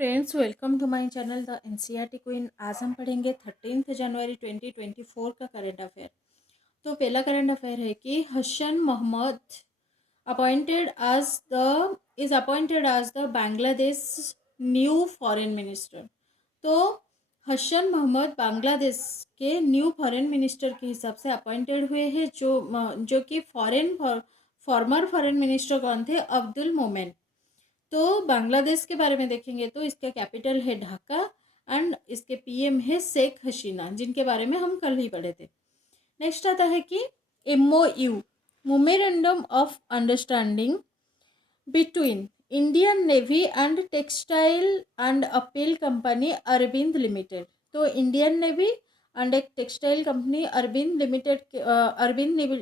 Friends, welcome to my channel the NCERT queen. आज हम पढ़ेंगे 13 जनवरी 2024 का करंट अफेयर। तो पहला करंट अफेयर है कि Hasan Mohammad appointed as the is appointed as the Bangladesh new foreign minister. तो हसन मोहम्मद बांग्लादेश के न्यू फॉरेन मिनिस्टर के हिसाब से अपॉइंटेड हुए हैं, जो कि फॉर्मर फॉरेन मिनिस्टर कौन थे? अब्दुल मोमेन। तो बांग्लादेश के बारे में देखेंगे तो इसका कैपिटल है ढाका एंड इसके पीएम है शेख हसीना, जिनके बारे में हम कल ही पढ़े थे। नेक्स्ट आता है कि MOU memorandum of understanding between Indian navy and textile and apparel company Arvind limited. तो इंडियन नेवी एंड एक टेक्सटाइल कंपनी अरविंद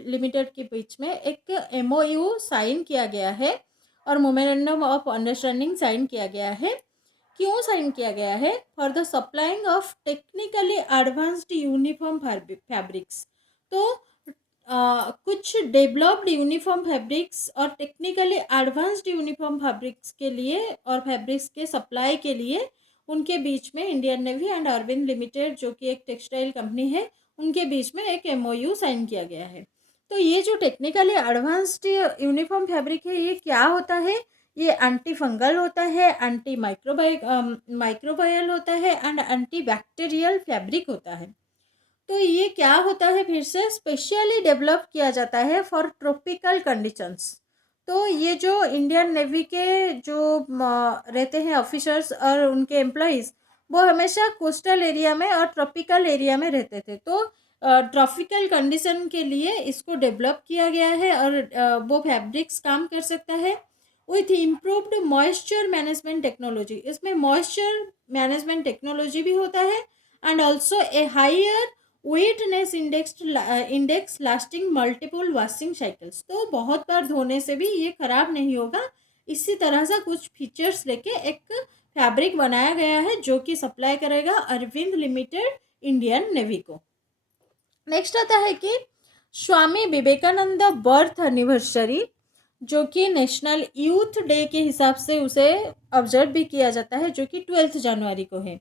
लिमिटेड के बीच में एक MOU साइन किया गया है और मेमोरेंडम ऑफ अंडरस्टैंडिंग साइन किया गया है। क्यों साइन किया गया है? For the supplying of technically advanced uniform fabrics. तो कुछ डेवलप्ड यूनिफॉर्म फैब्रिक्स और टेक्निकली एडवांस्ड यूनिफॉर्म फैब्रिक्स के लिए और फैब्रिक्स के सप्लाई के लिए उनके बीच में Indian navy and Arvind limited, जो कि एक टेक्सटाइल कंपनी है, उनके बीच में एक MOU साइन किया गया है। तो ये जो टेक्निकली एडवांस्ड यूनिफॉर्म फैब्रिक है, ये क्या होता है? ये एंटी फंगल होता है, एंटी माइक्रोबायल होता है एंड एंटी बैक्टीरियल फैब्रिक होता है। तो ये क्या होता है? फिर से स्पेशली डेवलप किया जाता है फॉर ट्रॉपिकल कंडीशंस। तो ये जो इंडियन नेवी के जो रहते हैं ऑफिसर्स और उनके एम्प्लॉयज़, वो हमेशा कोस्टल एरिया में और ट्रॉपिकल एरिया में रहते थे। तो ट्रॉपिकल कंडीशन के लिए इसको डेवलप किया गया है और वो फैब्रिक्स काम कर सकता है with improved moisture management technology. इसमें मॉइस्चर मैनेजमेंट टेक्नोलॉजी भी होता है and also a higher wetness index lasting multiple washing cycles. तो बहुत बार धोने से भी ये खराब नहीं होगा। इसी तरह से कुछ फीचर्स लेके एक फैब्रिक बनाया गया है जो कि सप्लाई करेगा अरविंद लिमिटेड इंडियन नेवी को। नेक्स्ट आता है कि स्वामी विवेकानंद बर्थ एनिवर्सरी, जो कि नेशनल यूथ डे के हिसाब से उसे ऑब्जर्व भी किया जाता है, जो कि 12 जनवरी को है।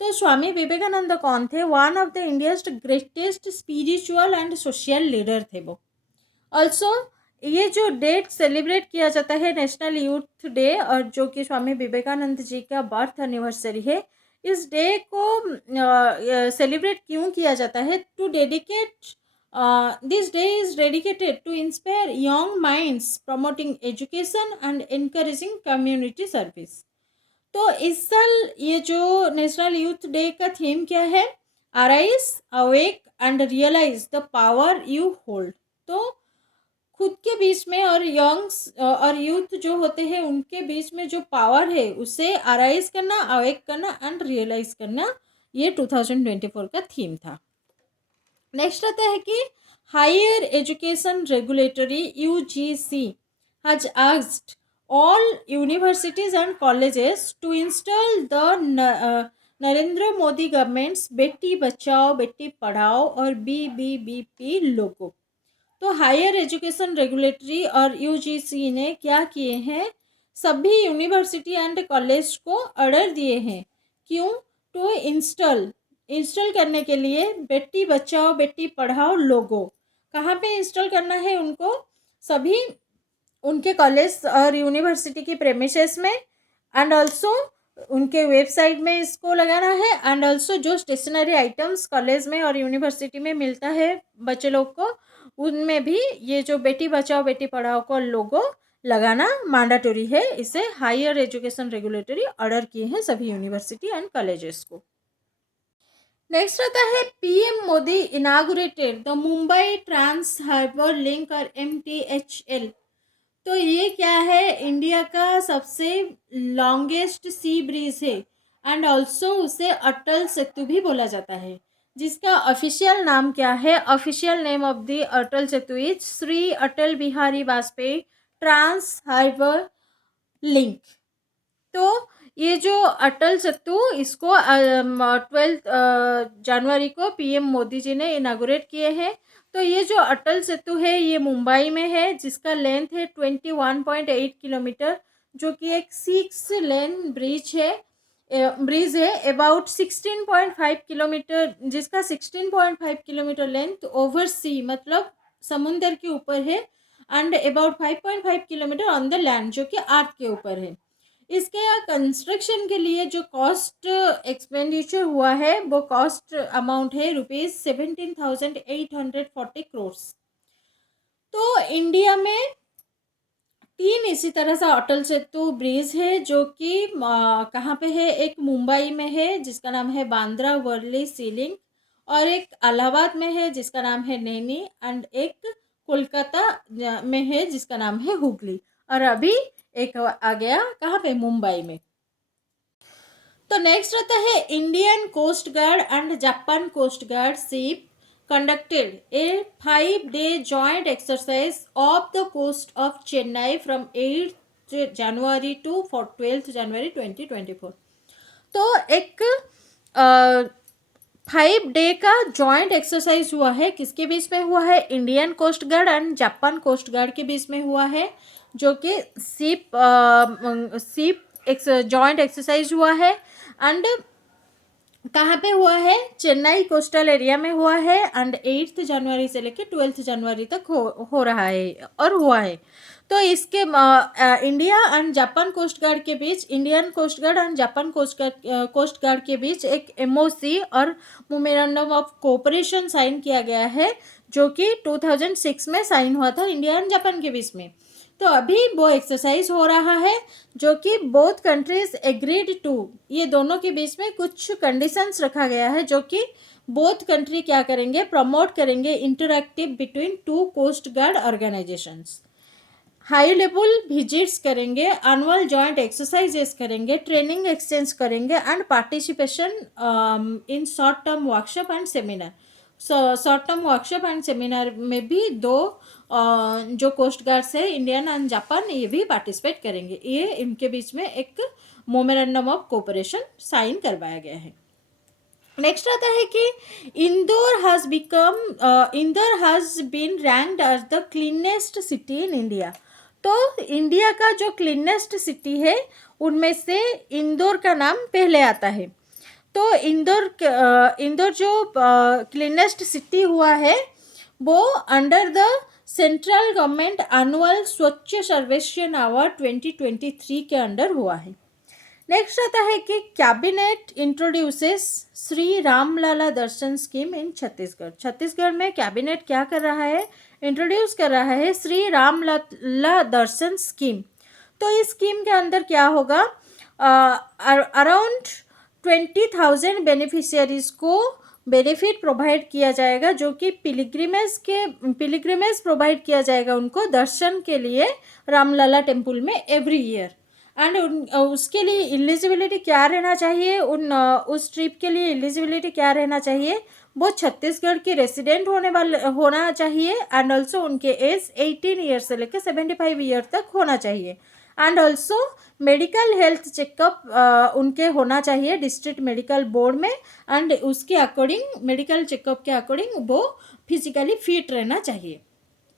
तो स्वामी विवेकानंद कौन थे? One of the India's greatest spiritual and social leader थे वो। ऑल्सो ये जो डेट सेलिब्रेट किया जाता है नेशनल यूथ डे, और जो कि स्वामी विवेकानंद जी का बर्थ एनिवर्सरी है, इस डे को सेलिब्रेट क्यों किया जाता है? To dedicate this day is dedicated to inspire young minds, promoting education and encouraging community service. तो इस साल ये जो नेशनल यूथ डे का थीम क्या है? Arise, awake and realise the power you hold. तो खुद के बीच में और यंग्स और यूथ जो होते हैं उनके बीच में जो पावर है उसे अराइज करना, अवेक करना एंड रियलाइज करना, ये 2024 का थीम था। नेक्स्ट आता है कि higher education regulatory UGC has asked all universities and colleges to install the Narendra Modi governments Beti Bachao Beti Padhao और BBBP लोगो। तो हायर एजुकेशन रेगुलेटरी और UGC ने क्या किए हैं? सभी यूनिवर्सिटी एंड कॉलेज को ऑर्डर दिए हैं। क्यों? टू इंस्टॉल करने के लिए बेटी बचाओ बेटी पढ़ाओ लोगो। कहाँ पे इंस्टॉल करना है उनको? सभी उनके कॉलेज और यूनिवर्सिटी की प्रेमिसेस में एंड ऑल्सो उनके वेबसाइट में इसको लगाना है एंड ऑल्सो जो स्टेशनरी आइटम्स कॉलेज में और यूनिवर्सिटी में मिलता है बच्चे लोग को, उनमें भी ये जो बेटी बचाओ बेटी पढ़ाओ को लोगो लगाना मैंडेटरी है। इसे हायर एजुकेशन रेगुलेटरी ऑर्डर किए हैं सभी यूनिवर्सिटी एंड कॉलेजेस को। नेक्स्ट आता है PM Modi inaugurated the Mumbai trans harbour link और MTHL। तो ये क्या है? इंडिया का सबसे लॉन्गेस्ट सी ब्रिज है एंड ऑल्सो उसे अटल सेतु भी बोला जाता है, जिसका ऑफिशियल नाम क्या है? Official name of the Atal Setu is Shri Atal Bihari Vajpayee trans harbour link. तो ये जो अटल सेतु, इसको 12 जनवरी को PM मोदी जी ने इनागुरेट किए हैं। तो ये जो अटल सेतु है ये मुंबई में है, जिसका लेंथ है 21.8 किलोमीटर, जो कि एक 6 लेन ब्रिज है ब्रिज है अबाउट 16.5 किलोमीटर, जिसका 16.5 किलोमीटर लेंथ ओवर सी मतलब समुंदर के ऊपर है, and about 5.5 kilometre on the land जो कि अर्थ के ऊपर है। इसके कंस्ट्रक्शन के लिए जो कॉस्ट एक्सपेंडिचर हुआ है वो कॉस्ट अमाउंट है ₹17,840 करोड़। तो इंडिया में 3 इसी तरह से अटल सेतु ब्रिज है जो कि कहाँ पे है, एक मुंबई में है जिसका नाम है बांद्रा वर्ली सी लिंक, और एक इलाहाबाद में है जिसका नाम है नैनी, एंड एक कोलकाता में है जिसका नाम है हुगली, और अभी एक आ गया कहाँ पे, मुंबई में। तो नेक्स्ट रहता है Indian coast guard and Japan coast guard ship conducted a 5-day joint exercise off the coast of Chennai from 8th January to 12th January 2024। तो एक 5 डे का जॉइंट एक्सरसाइज हुआ है, किसके बीच में हुआ है, Indian coast guard and Japan coast guard के बीच में हुआ है, जो कि शिप जॉइंट एक्सरसाइज हुआ है। एंड कहाँ पे हुआ है, चेन्नई कोस्टल एरिया में हुआ है, एंड 8 जनवरी से लेकर 12 जनवरी तक हो रहा है और हुआ है। तो इसके India and Japan coast guard के बीच, Indian coast guard and Japan coast guard के बीच एक एमओसी और मेमोरेंडम ऑफ कोऑपरेशन साइन किया गया है, जो कि 2006 में साइन हुआ था इंडिया एंड जापान के बीच में। तो अभी वो एक्सरसाइज हो रहा है जो कि बोथ कंट्रीज एग्रीड टू, ये दोनों के बीच में कुछ कंडीशंस रखा गया है जो कि बोथ कंट्री क्या करेंगे, प्रमोट करेंगे interactive between two coast guard organisations, high level visits करेंगे, एनुअल जॉइंट एक्सरसाइजेस करेंगे, ट्रेनिंग एक्सचेंज करेंगे, and participation in short term workshop and seminar. Short term workshop and seminar में भी दो जो कोस्ट गार्ड्स है इंडियन एंड जापान, ये भी पार्टिसिपेट करेंगे। ये इनके बीच में एक मेमोरेंडम ऑफ कोऑपरेशन साइन करवाया गया है। नेक्स्ट आता है कि Indore has been ranked as the cleanest city in India. तो इंडिया का जो क्लीनेस्ट सिटी है उनमें से इंदौर का नाम पहले आता है। तो इंदौर जो क्लीनेस्ट सिटी हुआ है वो under the central government annual स्वच्छ सर्वेक्षण अवार्ड 2023 के अंडर हुआ है। नेक्स्ट आता है कि cabinet introduces Shri Ramlalla Darshan scheme in Chhattisgarh. Chhattisgarh में कैबिनेट क्या कर रहा है, इंट्रोड्यूस कर रहा है श्री रामलला दर्शन स्कीम। तो इस स्कीम के अंदर क्या होगा, अराउंड 20,000 बेनिफिशियरीज को बेनिफिट प्रोवाइड किया जाएगा, जो कि पिलिग्रिमेज प्रोवाइड किया जाएगा उनको दर्शन के लिए रामलला टेम्पल में एवरी ईयर। एंड उसके लिए एलिजिबिलिटी क्या रहना चाहिए, उस ट्रिप के लिए एलिजिबिलिटी क्या रहना चाहिए, वो छत्तीसगढ़ के रेसिडेंट होना चाहिए, एंड ऑल्सो उनके एज 18 ईयर से लेकर 75 ईयर तक होना चाहिए, and also medical health checkup उनके होना चाहिए डिस्ट्रिक्ट मेडिकल बोर्ड में, एंड उसके अकॉर्डिंग मेडिकल चेकअप के अकॉर्डिंग वो फिजिकली फिट रहना चाहिए।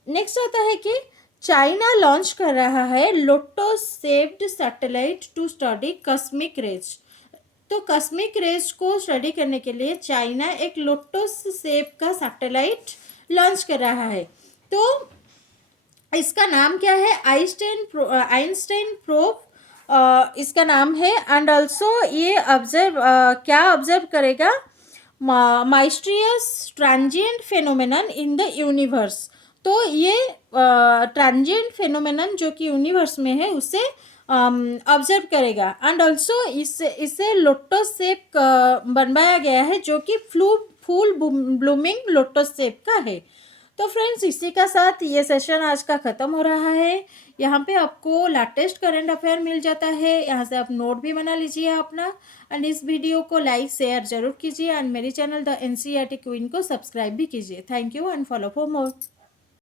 नेक्स्ट आता है कि चाइना लॉन्च कर रहा है lotus shaped satellite to study cosmic rays. तो कॉस्मिक रेज को स्टडी करने के लिए चाइना एक लोटस शेप का सैटेलाइट लॉन्च कर रहा है। तो इसका नाम क्या है, आइंस्टाइन प्रोब इसका नाम है, एंड ऑल्सो ये क्या ऑब्जर्व करेगा, mysterious transient phenomenon in the universe. तो ये ट्रांजिएंट फेनोमेनन जो कि यूनिवर्स में है उसे ऑब्जर्व करेगा, एंड ऑल्सो इसे लोटस शेप बनवाया गया है जो कि फूल ब्लूमिंग लोटस शेप का है। तो फ्रेंड्स इसी का साथ ये सेशन आज का ख़त्म हो रहा है। यहाँ पे आपको लेटेस्ट करंट अफेयर मिल जाता है, यहाँ से आप नोट भी बना लीजिए अपना, एंड इस वीडियो को लाइक शेयर जरूर कीजिए, एंड मेरे चैनल द NCERT क्वीन को सब्सक्राइब भी कीजिए। Thank you and follow for more.